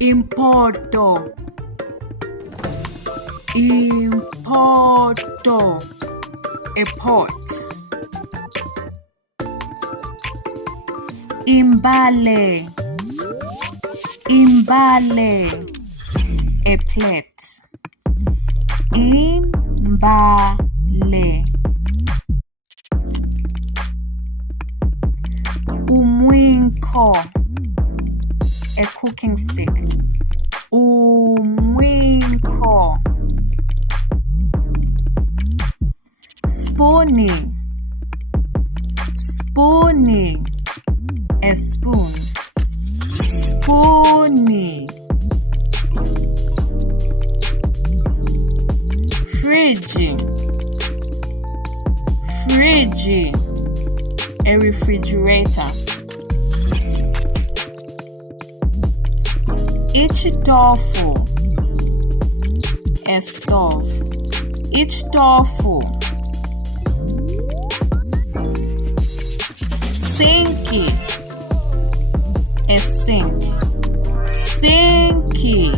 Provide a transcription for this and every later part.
Importo. Importo. A pot. Imbale. Imbale. A plate. Imbale. Umwinko. A cooking stick. Umwinko. Spoony. Spoony. A spoon. Spoony. Fridge. Fridge. A refrigerator. Each doorful. A stove. Each doorful. Sinky. A sink. Sinky.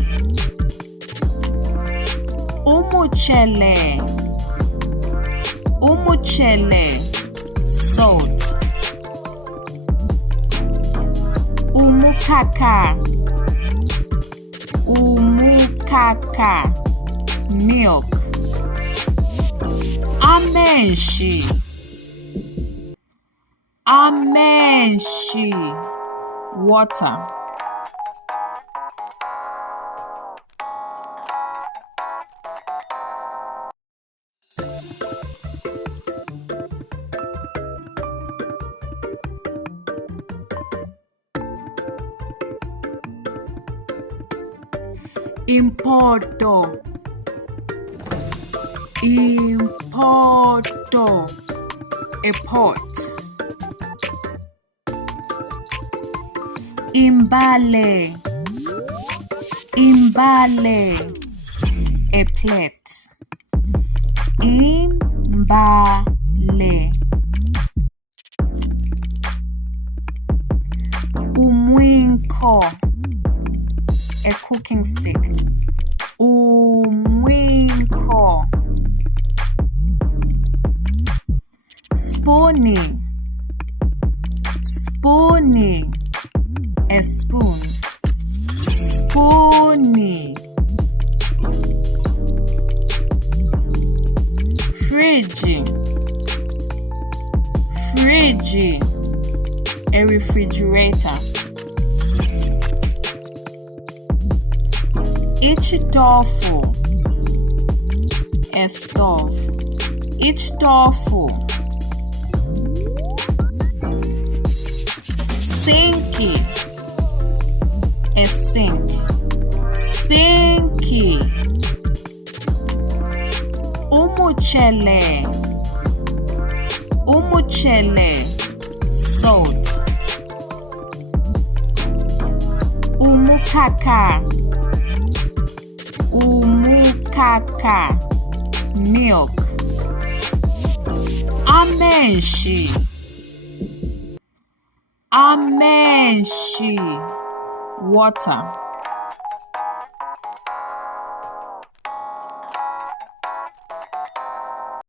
Umuchele. Umuchele. Salt. Umukaka. Umukaka. Milk. Amenshi. Amenshi. Water. Importo. Importo. A pot. Imbale. Imbale. A plate. Imbale. Umwinko. A cooking stick. Umwinko. Spoony. Spoony. A spoon. Spoony. Fridge. Fridge. A refrigerator. Each doorful. A stove. Each doorful. Sinky. A sink. Sinky. Umuchele. Umuchele. Salt. Umukaka. Umukaka. Milk. Amenshi. Amenshi. Water.